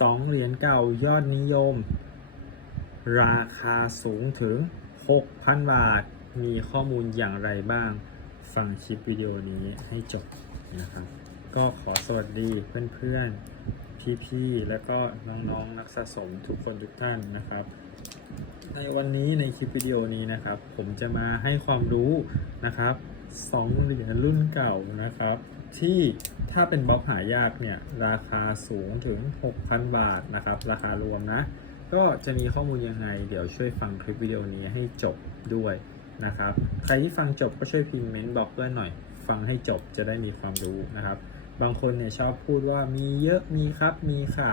2เหรียญเก่ายอดนิยม ราคาสูงถึง 6,000 บาท มีข้อมูลอย่างไรบ้าง ฟังคลิปวิดีโอนี้ให้จบนะครับ ก็ขอสวัสดีเพื่อนๆ พี่ๆ แล้วก็น้องๆนักสะสมทุกคนทุกท่านนะครับ ในวันนี้ในคลิปวิดีโอนี้นะครับ ผมจะมาให้ความรู้นะครับสองเหรียญรุ่นเก่านะครับ ที่ถ้าเป็นบล็อกหายากเนี่ยราคาสูงถึง 6,000 บาทนะครับ ราคารวมนะ ก็จะมีข้อมูลยังไง เดี๋ยวช่วยฟังคลิปวิดีโอนี้ให้จบด้วยนะครับ ใครที่ฟังจบก็ช่วยพิมพ์เมนต์บล็อกเพื่อนหน่อย ฟังให้จบจะได้มีความรู้นะครับ บางคนเนี่ยชอบพูดว่ามีเยอะมีครับมีค่ะ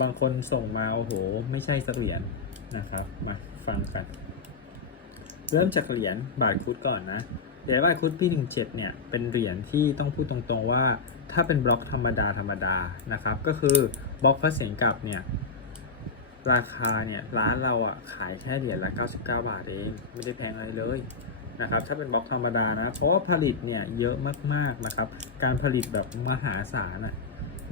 บางคนส่งมาโอ้โห ไม่ใช่สักเหรียญนะครับ มาฟังกัน เริ่มจากเหรียญบาทคุดก่อนนะ เหรียญบาคุดปี17เจ็ดเนี่ยเป็นเหรียญที่ต้องพูดตรงๆว่า ถ้าเป็นบล็อกธรรมดาธรรมดานะครับ ก็คือบล็อกพระเสียงกลับเนี่ยราคาเนี่ยร้านเราอะขายแค่เหรียญละ 99 บาทเองไม่ได้แพงอะไรเลยนะครับถ้าเป็นบล็อกธรรมดานะเพราะว่าผลิตเนี่ยเยอะมากๆนะครับ การผลิตแบบมหาศาลอะ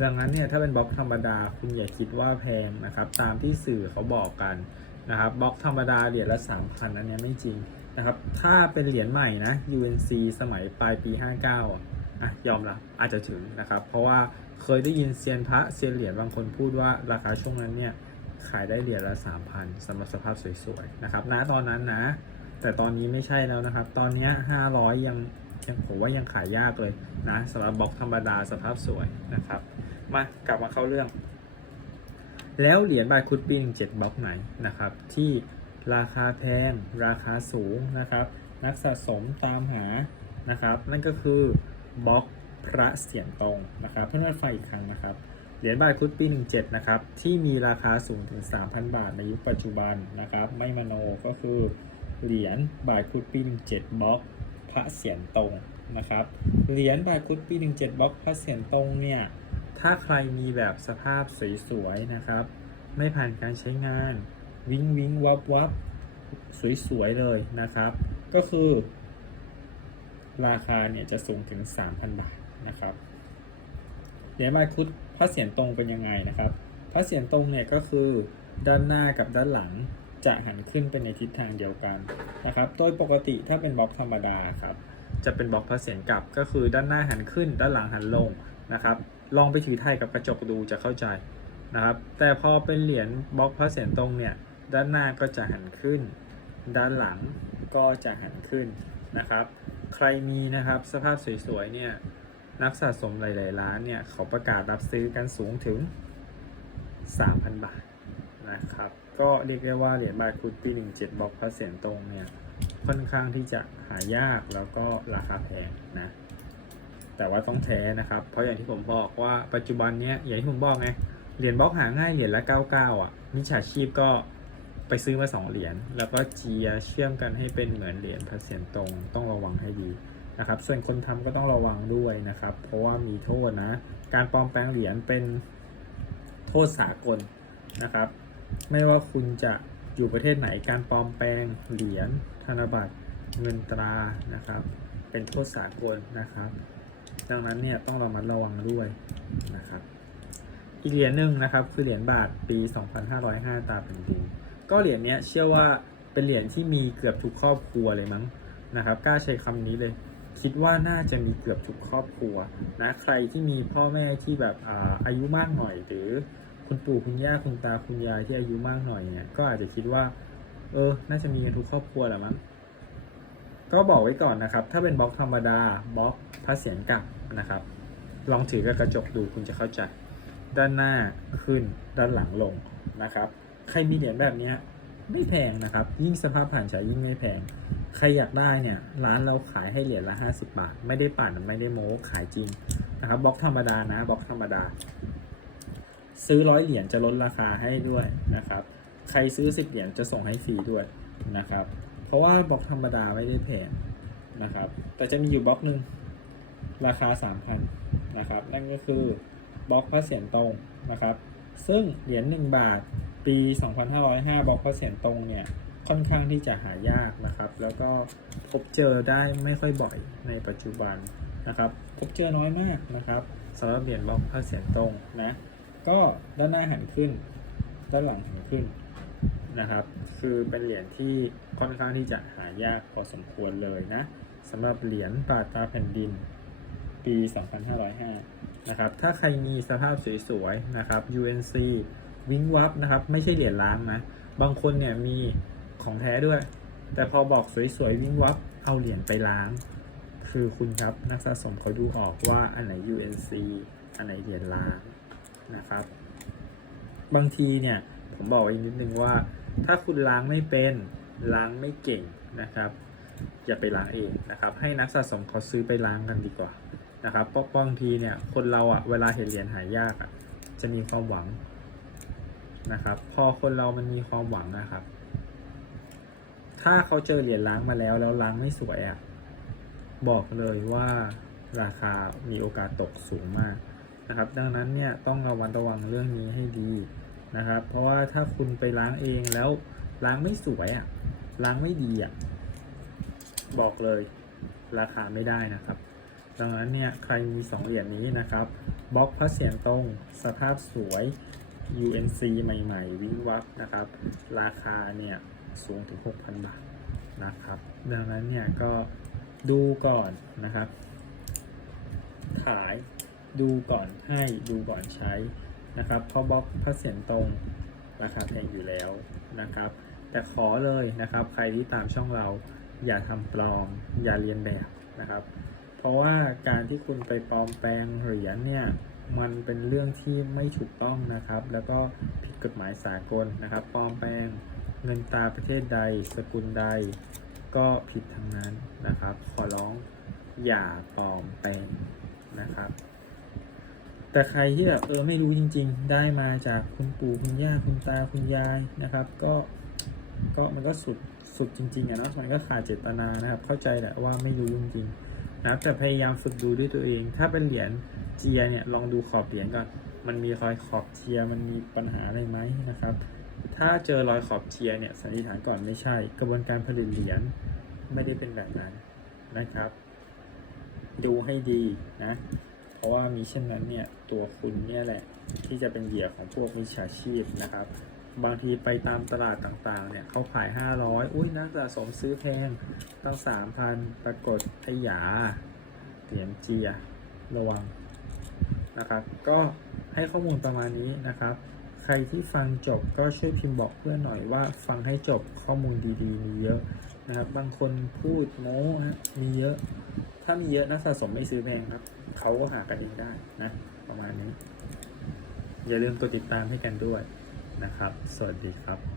ดังนั้นเนี่ยถ้าเป็นบล็อกธรรมดาคุณอย่าคิดว่าแพงนะครับตามที่สื่อเขาบอกกันนะครับบล็อกธรรมดาเหรียญละ3,000อันเนี้ยไม่จริง นะครับ ถ้าเป็นเหรียญใหม่นะ UNC สมัยปลายปี 59อะอะยอมรับอาจจะถึงนะครับ เพราะว่าเคยได้ยินเซียนพระเซียนเหรียญบางคนพูดว่าราคาช่วงนั้นเนี่ยขายได้เหรียญละ3,000สำหรับสภาพสวยๆนะครับณตอนนั้นนะ แต่ตอนนี้ไม่ใช่แล้วนะครับ ตอนนี้ 500 ยังยังผมว่ายังขายยากเลยนะสำหรับบล็อกธรรมดาสภาพสวยนะครับ มากลับมาเข้าเรื่อง แล้วเหรียญบาทคุดปีหนึ่งเจ็ดบล็อกไหนนะครับที่ ราคาแพง ราคาสูงนะครับ นักสะสมตามหานะครับ นั่นก็คือบล็อกพระเสียงตรงนะครับ เพื่อนๆฟังอีกครั้งนะครับเหรียญบาทคุดปี 17 นะครับ ที่มีราคาสูงถึง 3,000 บาทในยุคปัจจุบันนะครับ ไม่มโนก็คือเหรียญบาทคุดปี 17 บล็อกพระเสียงตรงนะครับ เหรียญบาทคุดปี 17 บล็อกพระเสียงตรงเนี่ย ถ้าใครมีแบบสภาพสวยๆนะครับ ไม่ผ่านการใช้งาน วิงวิงวับวับสวย ๆ เลยนะครับ ก็คือ ราคาเนี่ยจะสูงถึง 3,000 บาทนะครับเหรียญบาคุดพระเสียรตรงเป็นยังไงนะครับพระเสียรตรงเนี่ยก็คือด้านหน้ากับด้านหลังจะหันขึ้นไปในทิศทางเดียวกันนะครับ โดยปกติถ้าเป็นบล็อกธรรมดาครับ จะเป็นบล็อกพระเสียรกลับก็คือด้านหน้าหันขึ้น ด้านหลังหันลงนะครับ ลองไปถือไทยกับกระจกดูจะเข้าใจนะครับ แต่พอเป็นเหรียญบล็อกพระเสียรตรงเนี่ย ด้านหน้าก็จะหันขึ้น ด้านหลังก็จะหันขึ้นนะครับ ใครมีนะครับสภาพสวยๆเนี่ยนักสะสมหลายๆร้านเนี่ยเขาประกาศรับซื้อกันสูงถึง 3,000 บาทนะครับ ก็เรียกได้ว่าเหรียญบาทคุดปี17บล็อกพระเสียรตรงเนี่ยค่อนข้างที่จะหายากแล้วก็ราคาแพงนะแต่ว่าต้องแท้นะครับ เพราะอย่างที่ผมบอกว่าปัจจุบันเนี้ยอย่างที่ผมบอกไงเหรียญบล็อกหาง่ายเหรียญละ 99 อะมิจฉาชีพก็ ไปซื้อมา2เหรียญแล้วก็เจียเชื่อมกันให้เป็นเหมือนเหรียญพระเสียรตรงต้องระวังให้ดีนะครับ ส่วนคนทำก็ต้องระวังด้วยนะครับ เพราะว่ามีโทษนะ การปลอมแปลงเหรียญเป็นโทษสากลนะครับ ไม่ว่าคุณจะอยู่ประเทศไหนการปลอมแปลงเหรียญธนบัตรเงินตรานะครับ เป็นโทษสากลนะครับ ดังนั้นเนี่ยต้องระมัดระวังด้วยนะครับ อีกเหรียญหนึ่งนะครับ คือเหรียญบาทปี 2505 ตาเป็นดิน ก็เหรียญเนี้ยเชื่อว่าเป็นเหรียญที่มีเกือบทุกครอบครัวเลยมั้งนะครับกล้าใช้คำนี้เลย คิดว่าน่าจะมีเกือบทุกครอบครัวนะใครที่มีพ่อแม่ที่แบบอาอายุมากหน่อย หรือคุณปู่คุณย่าคุณตาคุณยายที่อายุมากหน่อยเนี่ยก็อาจจะคิดว่า เออ น่าจะมีกันทุกครอบครัวแหละมั้งก็บอกไว้ก่อนนะครับ ถ้าเป็นบล็อกธรรมดาบล็อกพระเสียรกลับนะครับ ลองถือกับกระจกดูคุณจะเข้าใจ ด้านหน้าขึ้นด้านหลังลงนะครับ ใครมีเหรียญแบบเนี้ยไม่แพงนะครับ ยิ่งสภาพผ่านฉายยิ่งไม่แพง ใครอยากได้เนี่ย ร้านเราขายให้เหรียญละ 50 บาท ไม่ได้ปั่นไม่ได้โม้ขายจริงนะครับบล็อกธรรมดานะบล็อกธรรมดา ซื้อร้อยเหรียญจะลดราคาให้ด้วยนะครับ ใครซื้อ 10 เหรียญจะส่งให้ฟรีด้วยนะครับ เพราะว่าบล็อกธรรมดาไม่ได้แพงนะครับ แต่จะมีอยู่บล็อกหนึ่งราคา 3,000นะครับ นั่นก็คือบล็อกพระเสียรตรงนะครับ ซึ่งเหรียญ1บาท ปี 2505 บล็อกพระเสียรตรงเนี่ยค่อนข้างที่จะหายากนะครับ แล้วก็พบเจอได้ไม่ค่อยบ่อยในปัจจุบันนะครับ พบเจอน้อยมากนะครับสำหรับเหรียญบล็อกพระเสียรตรงนะก็ด้านหน้าหันขึ้น ด้านหลังหันขึ้นนะครับ คือเป็นเหรียญที่ค่อนข้างที่จะหายากพอสมควรเลยนะสำหรับเหรียญบาตาแผ่นดินปี 2505 นะครับ ถ้าใครมีสภาพสวยๆ นะครับ UNC วิงวับนะครับ ไม่ใช่เหรียญล้างนะ บางคนเนี่ยมีของแท้ด้วย แต่พอบอกสวยๆวิงวับเอาเหรียญไปล้าง คือคุณครับนักสะสมเขาดูออกว่าอันไหน UNC อันไหนเหรียญล้างนะครับ บางทีเนี่ยผมบอกอีกนิดนึงว่า ถ้าคุณล้างไม่เป็นล้างไม่เก่งนะครับอย่าไปล้างเองนะครับ ให้นักสะสมเขาซื้อไปล้างกันดีกว่านะครับเพราะบางทีเนี่ยคนเราอะเวลาเห็นเหรียญหายากอะจะมีความหวัง นะครับ พอคนเรามันมีความหวังนะครับ ถ้าเขาเจอเหรียญล้างมาแล้วแล้วล้างไม่สวยอะบอกเลยว่าราคามีโอกาสตกสูงมากนะครับ ดังนั้นเนี่ยต้องระวังระวังเรื่องนี้ให้ดีนะครับ เพราะว่าถ้าคุณไปล้างเองแล้วล้างไม่สวยอะล้างไม่ดีอะบอกเลยราคาไม่ได้นะครับ ดังนั้นเนี่ยใครมี 2 เหรียญนี้นะครับบล็อกพระเสียรตรง สภาพสวย UNC ใหม่ๆ วิวับนะครับ ราคาเนี่ยสูงถึง 6,000 บาทนะครับ ดังนั้นเนี่ยก็ดูก่อนนะครับ ขายดูก่อนให้ดูก่อนใช้นะครับเพราะบล็อกพระเสียรตรงราคาแพงอยู่แล้วนะครับ แต่ขอเลยนะครับใครที่ตามช่องเราอย่าทำปลอมอย่าเรียนแบบนะครับ เพราะว่าการที่คุณไปปลอมแปลงเหรียญเนี่ย มันเป็นเรื่องที่ไม่ถูกต้องนะครับ แล้วก็ผิดกฎหมายสากลนะครับปลอมแปลงเงินตราประเทศใด สกุลใด ก็ผิดทั้งนั้นนะครับ ขอร้องอย่าปลอมแปลงนะครับ แต่ใครที่แบบเออไม่รู้จริง ๆ ได้มาจากคุณปู่คุณย่าคุณตาคุณยายนะครับ ก็ก็มันก็สุดสุดจริงๆอะเนาะมันก็ขาดเจตนานะครับ เข้าใจแหละว่าไม่รู้จริงๆ นะแต่พยายามฝึกดูด้วยตัวเอง ถ้าเป็นเหรียญเจียเนี่ยลองดูขอบเหรียญก่อน มันมีรอยขอบเจียมันมีปัญหาอะไรไหมนะครับ ถ้าเจอรอยขอบเจียเนี่ยสันนิษฐานก่อนไม่ใช่ กระบวนการผลิตเหรียญไม่ได้เป็นแบบนั้นนะครับ ดูให้ดีนะ เพราะว่ามีเช่นนั้นเนี่ยตัวคุณเนี่ยแหละที่จะเป็นเหยื่อของพวกมิจฉาชีพนะครับ บางทีไปตามตลาดต่างๆ เนี่ยเขาขาย 500 อุ้ยนักสะสมซื้อแพงตั้ง 3,000 ปรากฏไอ้หยาเหรียญเจีย ระวังนะครับ ก็ให้ข้อมูลประมาณนี้นะครับ ใครที่ฟังจบก็ช่วยพิมพ์บอกเพื่อนหน่อยว่าฟังให้จบข้อมูลดีๆ มีเยอะนะครับ บางคนพูดโม้ฮะมีเยอะ ถ้ามีเยอะนักสะสมไม่ซื้อแพงครับ เขาก็หากันเองได้นะ ประมาณนี้ อย่าลืมกดติดตามให้กันด้วย นะครับ สวัสดีครับ